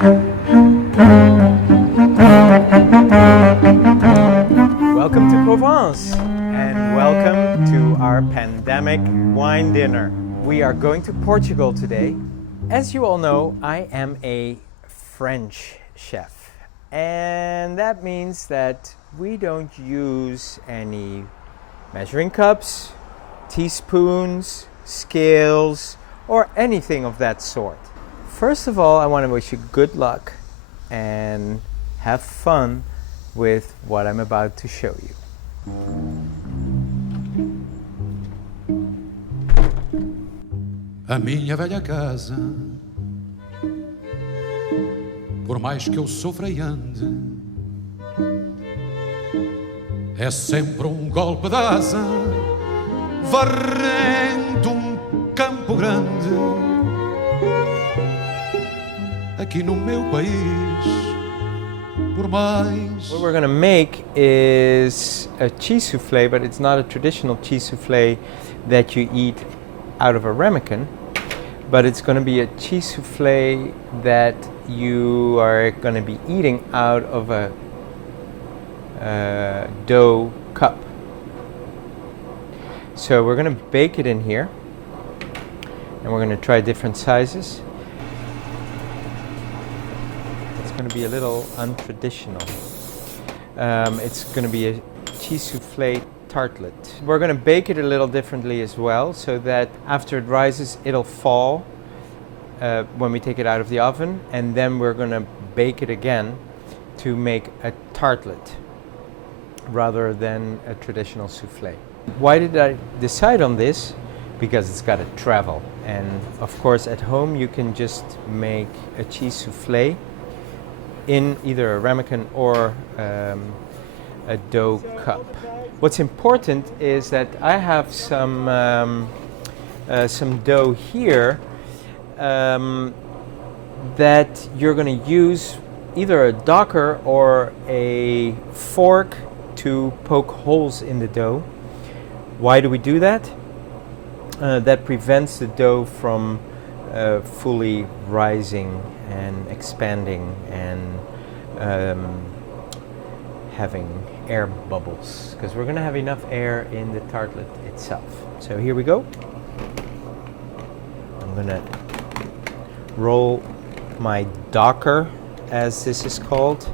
Welcome to Provence and welcome to our pandemic wine dinner. We are going to Portugal today. As you all know, I am a French chef, and that means that we don't use any measuring cups, teaspoons, scales, or anything of that sort. First of all, I want to wish you good luck and have fun with what I'm about to show you. A minha velha casa, por mais que eu sofra e ande, é sempre golpe de asa, varrendo campo grande. Aqui no meu país, por mais. What we're going to make is a cheese soufflé, but it's not a traditional cheese soufflé that you eat out of a ramekin, but it's going to be a cheese soufflé that you are going to be eating out of a dough cup. So we're going to bake it in here, and we're going to try different sizes. It's going to be a little untraditional. It's going to be a cheese soufflé tartlet. We're going to bake it a little differently as well, so that after it rises it'll fall when we take it out of the oven, and then we're going to bake it again to make a tartlet rather than a traditional soufflé. Why did I decide on this? Because it's got to travel, and of course at home you can just make a cheese soufflé in either a ramekin or a dough cup. What's important is that I have some dough here that you're going to use either a docker or a fork to poke holes in the dough. Why do we do that? That prevents the dough from fully rising and expanding and having air bubbles, because we're going to have enough air in the tartlet itself. So here we go. I'm going to roll my docker, as this is called,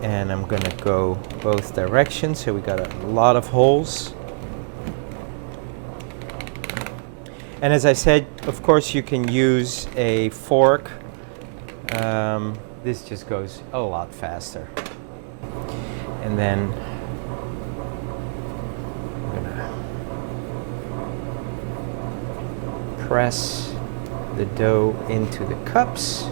and I'm going to go both directions, so we got a lot of holes. And as I said, of course you can use a fork. This just goes a lot faster. And then I'm gonna press the dough into the cups.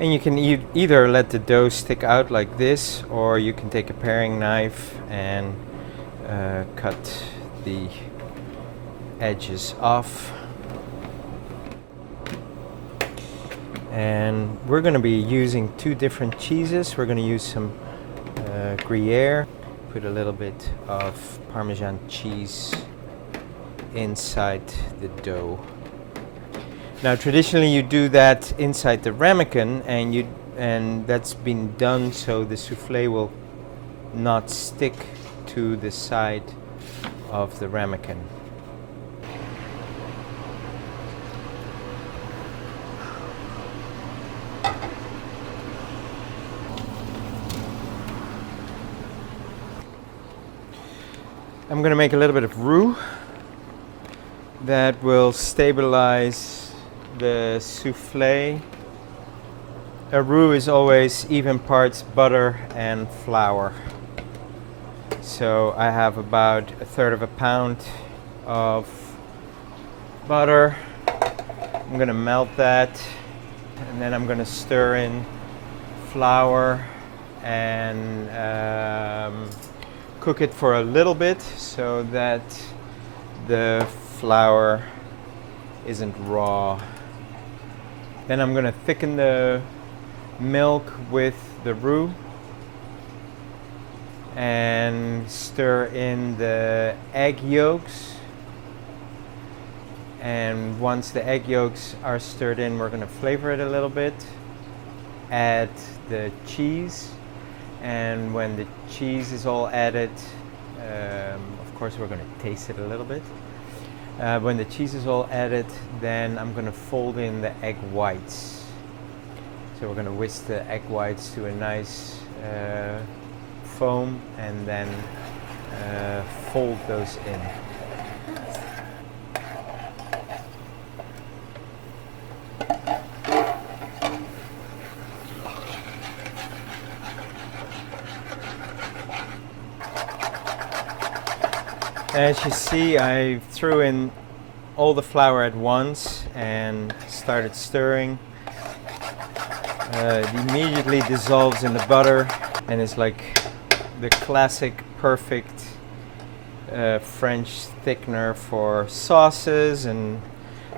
And you can either let the dough stick out like this, or you can take a paring knife and cut the edges off. And we're going to be using two different cheeses. We're going to use some Gruyere, put a little bit of Parmesan cheese inside the dough. Now traditionally you do that inside the ramekin, and that's been done so the soufflé will not stick to the side of the ramekin. I'm going to make a little bit of roux that will stabilize the soufflé. A roux is always even parts butter and flour. So I have about 1/3 pound of butter. I'm going to melt that, and then I'm going to stir in flour and cook it for a little bit so that the flour isn't raw. Then I'm going to thicken the milk with the roux and stir in the egg yolks And once the egg yolks are stirred in, we're going to flavor it a little bit, add the cheese, and when the cheese is all added, of course we're going to taste it a little bit. When the cheese is all added, then I'm going to fold in the egg whites. So we're going to whisk the egg whites to a nice foam and then fold those in. As you see, I threw in all the flour at once and started stirring. It immediately dissolves in the butter and it's like the classic perfect French thickener for sauces and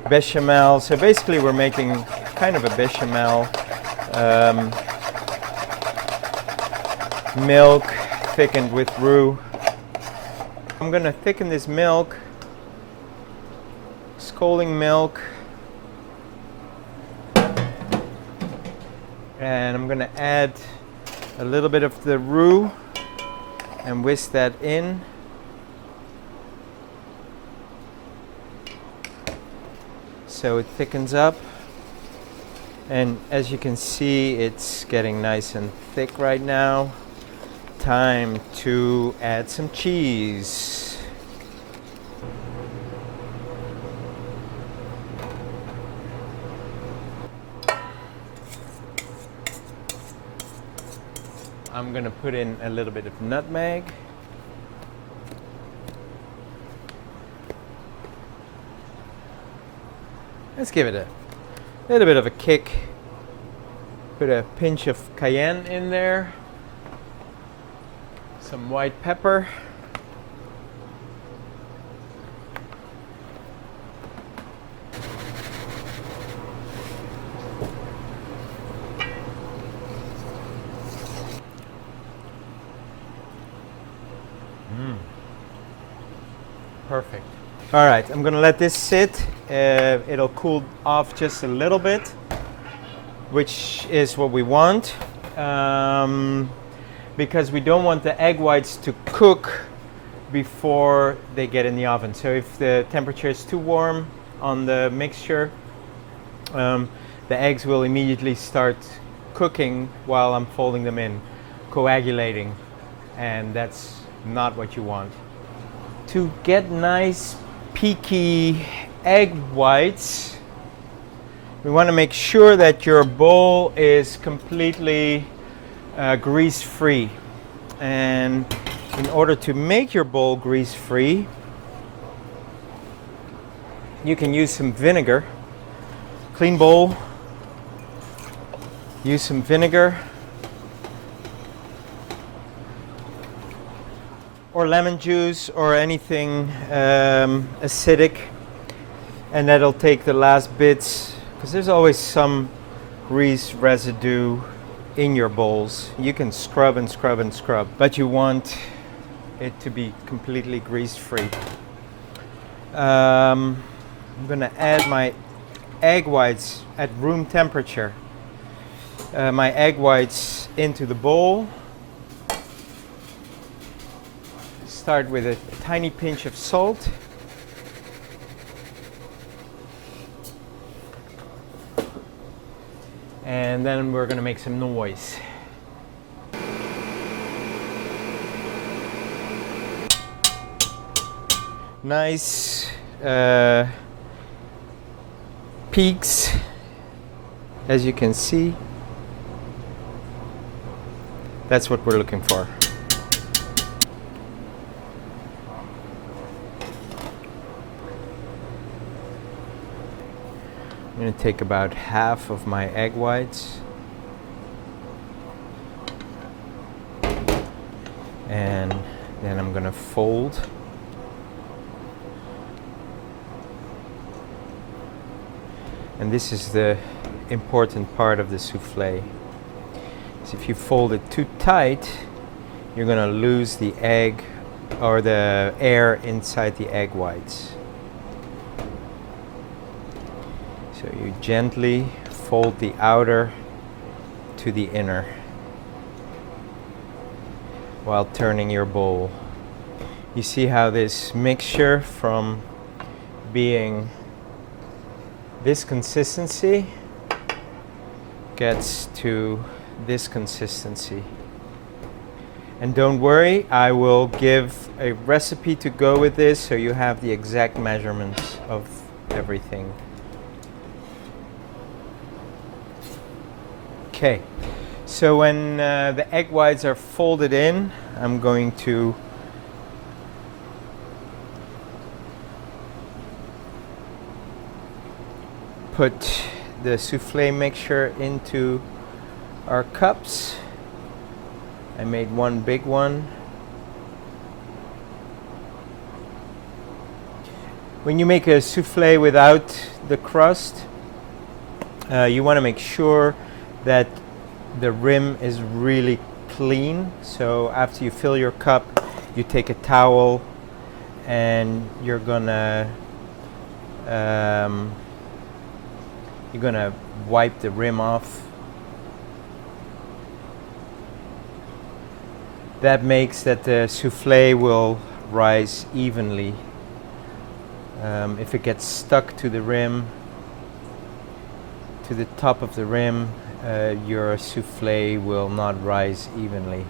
bechamel. So basically we're making kind of a bechamel, milk thickened with roux. I'm going to thicken this milk, scalding milk, and I'm going to add a little bit of the roux and whisk that in. So it thickens up, and as you can see, it's getting nice and thick right now. Time to add some cheese. I'm gonna put in a little bit of nutmeg. Let's give it a little bit of a kick. Put a pinch of cayenne in there. Some white pepper. Perfect. All right, I'm gonna let this sit. It'll cool off just a little bit, which is what we want. Because we don't want the egg whites to cook before they get in the oven. So if the temperature is too warm on the mixture, the eggs will immediately start cooking while I'm folding them in, coagulating, and that's not what you want. To get nice peaky egg whites, we want to make sure that your bowl is completely grease-free. And in order to make your bowl grease-free, you can use some vinegar. Clean bowl, use some vinegar or lemon juice or anything acidic, and that'll take the last bits, because there's always some grease residue in your bowls. You can scrub and scrub and scrub, but you want it to be completely grease-free. I'm gonna add my egg whites at room temperature. My egg whites into the bowl. Start with a tiny pinch of salt. And then we're going to make some noise. Nice peaks, as you can see. That's what we're looking for. I'm going to take about half of my egg whites and then I'm going to fold. And this is the important part of the souffle. So if you fold it too tight, you're going to lose the egg or the air inside the egg whites. So you gently fold the outer to the inner while turning your bowl. You see how this mixture from being this consistency gets to this consistency. And don't worry, I will give a recipe to go with this so you have the exact measurements of everything. Okay, so when the egg whites are folded in, I'm going to put the souffle mixture into our cups. I made one big one. When you make a souffle without the crust, you want to make sure that the rim is really clean. So after you fill your cup, you take a towel and you're gonna wipe the rim off. That makes that the souffle will rise evenly. If it gets stuck to the rim, to the top of the rim, your souffle will not rise evenly.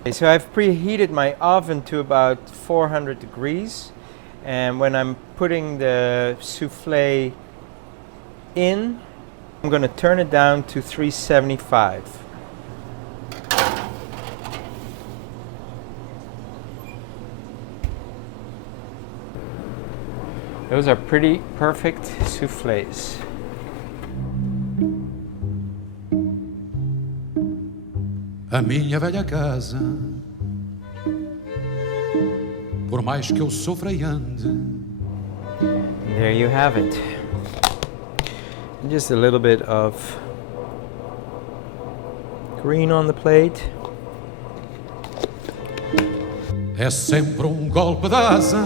Okay, so I've preheated my oven to about 400 degrees, and when I'm putting the souffle in, I'm going to turn it down to 375. Those are pretty perfect soufflés. A minha velha casa, por mais que eu sofra e ande. There you have it. Just a little bit of green on the plate. É sempre golpe de asa,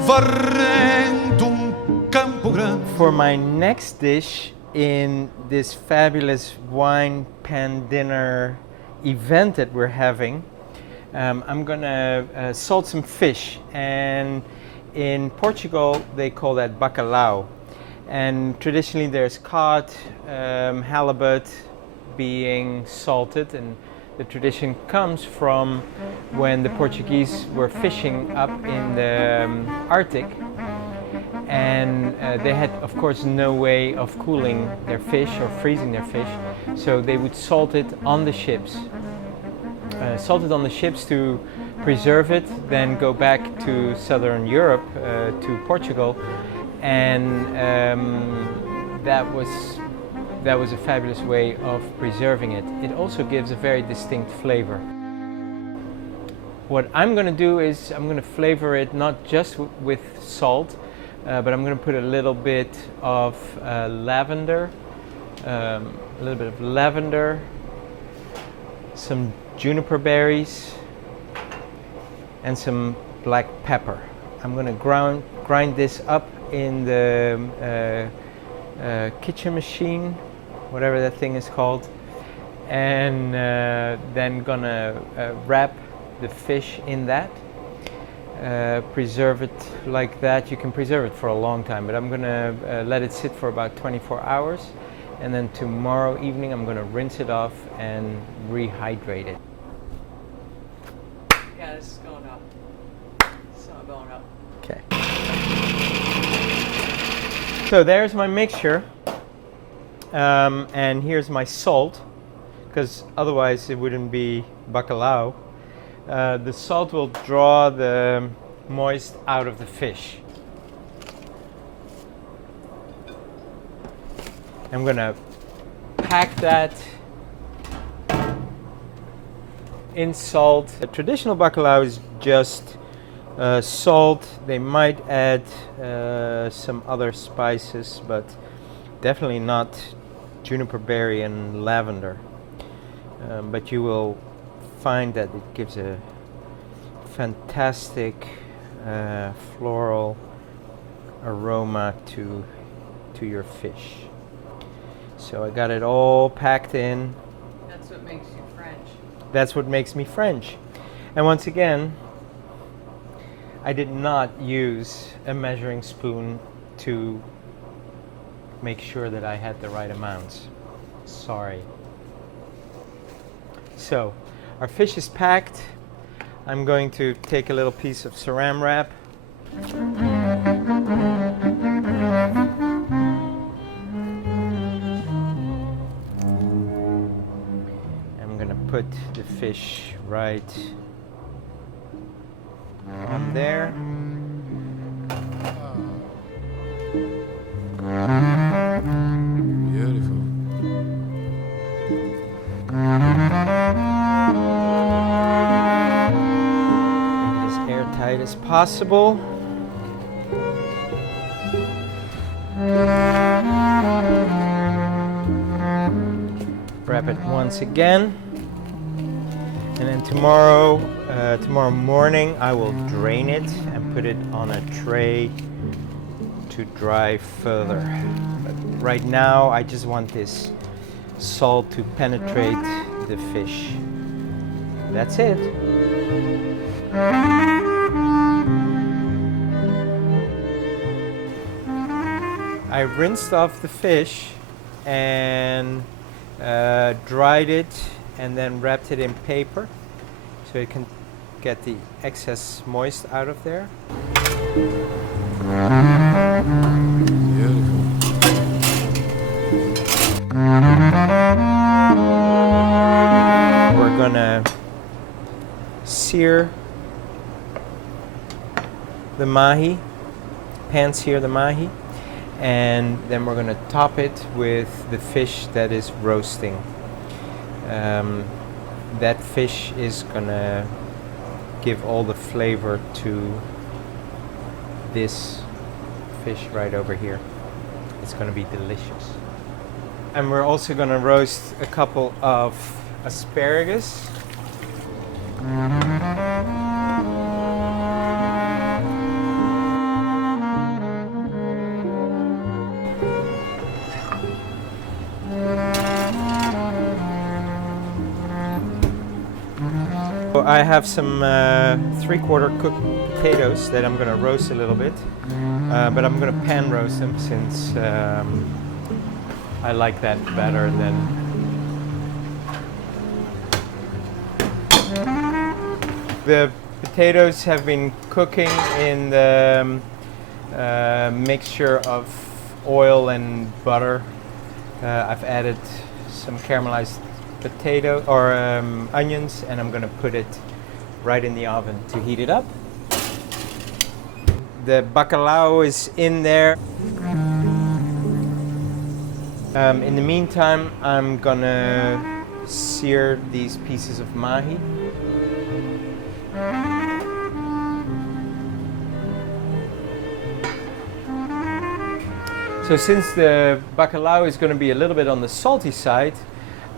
varrendo campo grande. For my next dish in this fabulous wine pan dinner event that we're having, I'm gonna salt some fish, and in Portugal they call that bacalhau. And traditionally there's cod, halibut being salted, and the tradition comes from when the Portuguese were fishing up in the Arctic, and they had of course no way of cooling their fish or freezing their fish, so they would salt it on the ships. Salt it on the ships to preserve it, then go back to southern Europe, to Portugal, and that was a fabulous way of preserving it. It also gives a very distinct flavor. What I'm going to do is I'm going to flavor it not just with salt, but I'm going to put a little bit of lavender, some juniper berries, and some black pepper. I'm going to grind this up in the kitchen machine, whatever that thing is called, and then gonna wrap the fish in that, preserve it like that. You can preserve it for a long time, but I'm gonna let it sit for about 24 hours, and then tomorrow evening I'm gonna rinse it off and rehydrate it. Yeah, this is going up. It's not going up. Okay. So there's my mixture, and here's my salt, because otherwise it wouldn't be bacalhau. The salt will draw the moist out of the fish. I'm gonna pack that in salt. The traditional bacalhau is just salt. They might add some other spices, but definitely not juniper berry and lavender. But you will find that it gives a fantastic floral aroma to to your fish. So I got it all packed in. That's what makes you French. That's what makes me French. And once again, I did not use a measuring spoon to make sure that I had the right amounts. Sorry. So, our fish is packed. I'm going to take a little piece of saran wrap. I'm going to put the fish right on there. Beautiful. Make it as airtight as possible. Wrap it once again. And then tomorrow morning I will drain it and put it on a tray to dry further. But right now I just want this salt to penetrate the fish. That's it. I rinsed off the fish and dried it and then wrapped it in paper so it can get the excess moist out of there. Beautiful. We're gonna sear the mahi, pan sear the mahi, and then we're gonna top it with the fish that is roasting. That fish is gonna give all the flavor to this fish right over here. It's gonna be delicious. And we're also gonna roast a couple of asparagus. I have some 3/4 cooked potatoes that I'm going to roast a little bit, but I'm going to pan roast them since I like that better than. The potatoes have been cooking in the mixture of oil and butter. I've added some caramelized potato or onions, and I'm gonna put it right in the oven to heat it up. The bacalao is in there. In the meantime, I'm gonna sear these pieces of mahi. So since the bacalao is going to be a little bit on the salty side,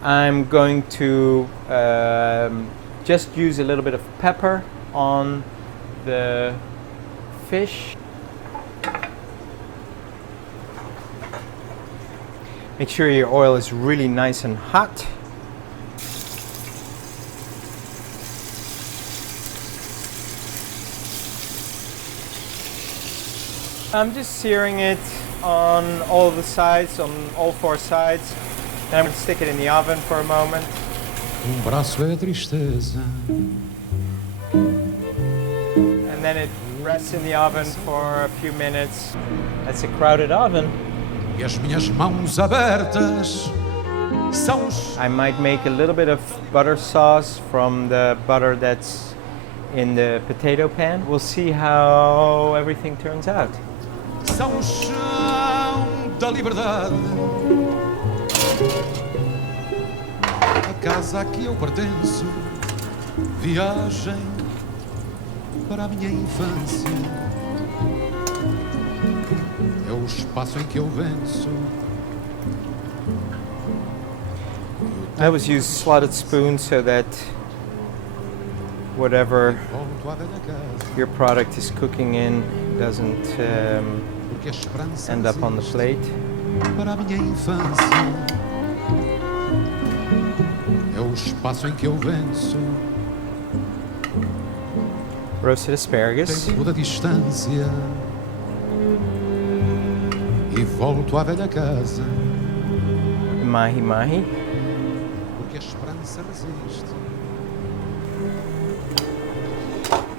I'm going to just use a little bit of pepper on the fish. Make sure your oil is really nice and hot. I'm just searing it on all the sides, on all 4 sides. Then I'm going to stick it in the oven for a moment. Braço é tristeza. And then it rests in the oven for a few minutes. That's a crowded oven. E as minhas mãos abertas são os... I might make a little bit of butter sauce from the butter that's in the potato pan. We'll see how everything turns out. São o chão da liberdade. A casa a que eu pertenço. Viagem para a minha infância. É o espaço em que eu venço. I always use slotted spoons so that whatever Volto à velha casa. your product is cooking in doesn't Porque a esperança end up on the existe. plate. para a minha infância. É o espaço em que eu venço Roasted asparagus. tempo da distância e volto à velha casa, Mahi mahi. porque a esperança resiste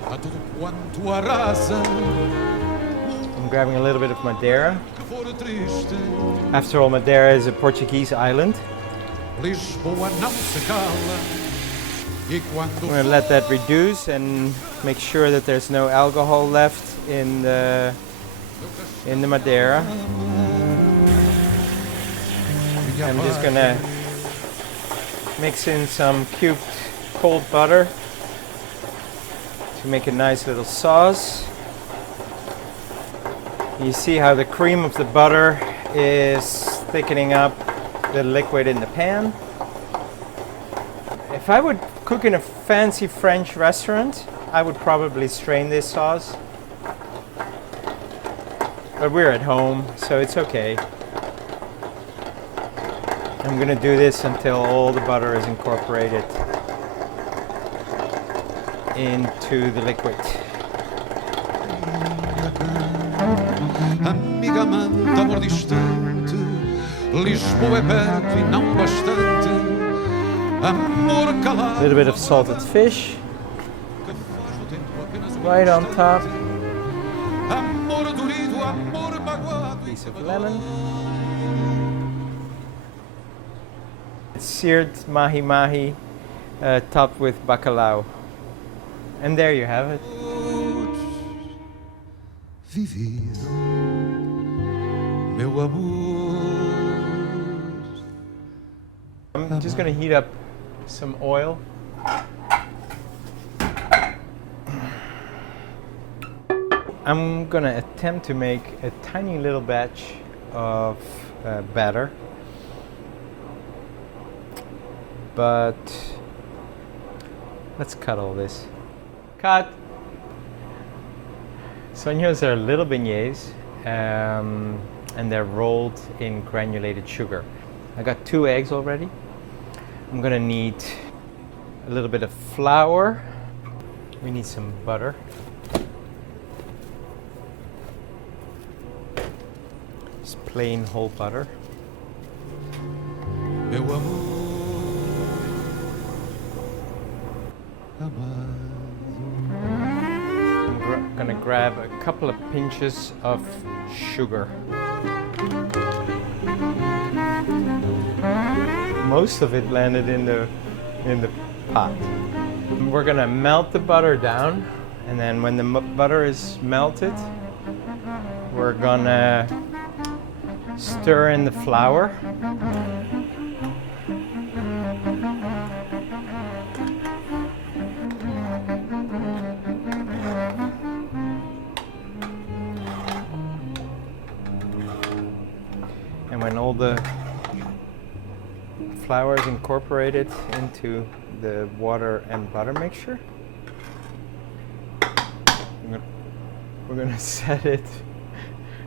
a tudo quanto arrasa. I'm grabbing a little bit of Madeira. Que for triste, After all, Madeira is a Portuguese island. Lisboa não se cala. E quando I'm going to let that reduce and make sure that there's no alcohol left in the Madeira. I'm just going to mix in some cubed cold butter to make a nice little sauce. You see how the cream of the butter is thickening up the liquid in the pan. If I would cook in a fancy French restaurant, I would probably strain this sauce. But we're at home, so it's okay. I'm gonna do this until all the butter is incorporated into the liquid. amiga amante, amor distante, Lisboa é perto e não bastante. Amor A calado, little bit of salted fish que faz do tempo apenas um right on top. amor dorido, amor magoado. Piece of lemon. Seared mahi mahi topped with bacalhau. And there you have it. Viver, meu amor. I'm just gonna heat up some oil. I'm gonna attempt to make a tiny little batch of batter, but let's cut all this. Cut! Sonios are little beignets and they're rolled in granulated sugar. I got 2 eggs already. I'm gonna need a little bit of flour. We need some butter. Just plain whole butter. Meu amor amado. I'm gonna grab a couple of pinches of sugar. Most of it landed in the pot. We're gonna melt the butter down, and then when the butter is melted, we're gonna stir in the flour. And when all the flour is incorporated into the water and butter mixture, we're gonna set it.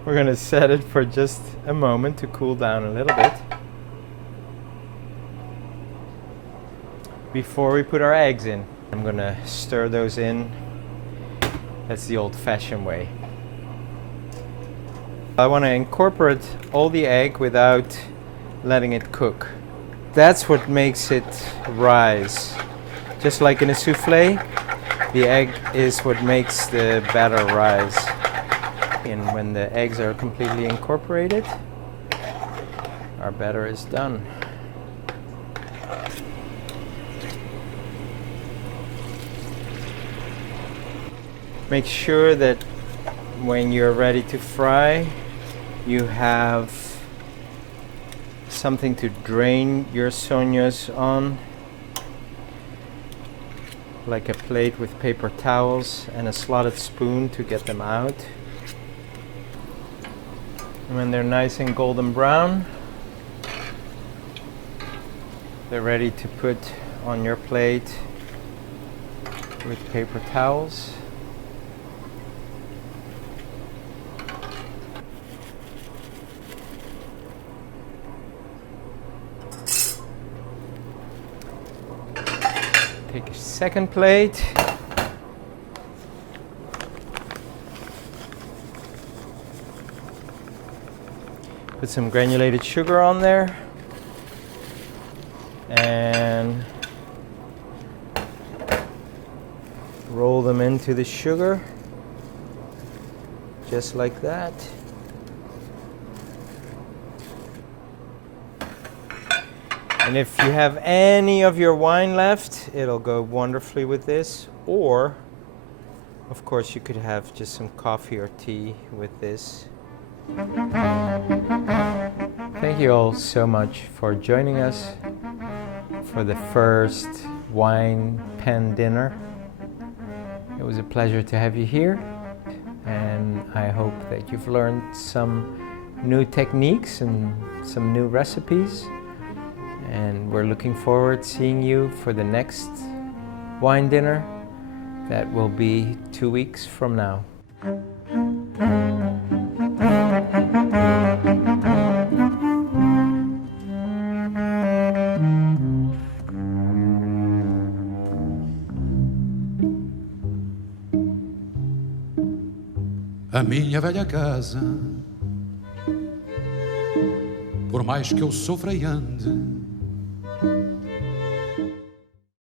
We're gonna set it for just a moment to cool down a little bit before we put our eggs in. I'm gonna stir those in. That's the old-fashioned way. I want to incorporate all the egg without letting it cook. That's what makes it rise. Just like in a souffle, the egg is what makes the batter rise. And when the eggs are completely incorporated, our batter is done. Make sure that when you're ready to fry, you have something to drain your sonios on, like a plate with paper towels and a slotted spoon to get them out. And when they're nice and golden brown, they're ready to put on your plate with paper towels. Take a second plate. Put some granulated sugar on there. And roll them into the sugar. Just like that. And if you have any of your wine left, it'll go wonderfully with this. Or, of course, you could have just some coffee or tea with this. Thank you all so much for joining us for the first wine pen dinner. It was a pleasure to have you here, and I hope that you've learned some new techniques and some new recipes. And we're looking forward to seeing you for the next wine dinner that will be 2 weeks from now. A minha velha casa, por mais que eu sofra e ande,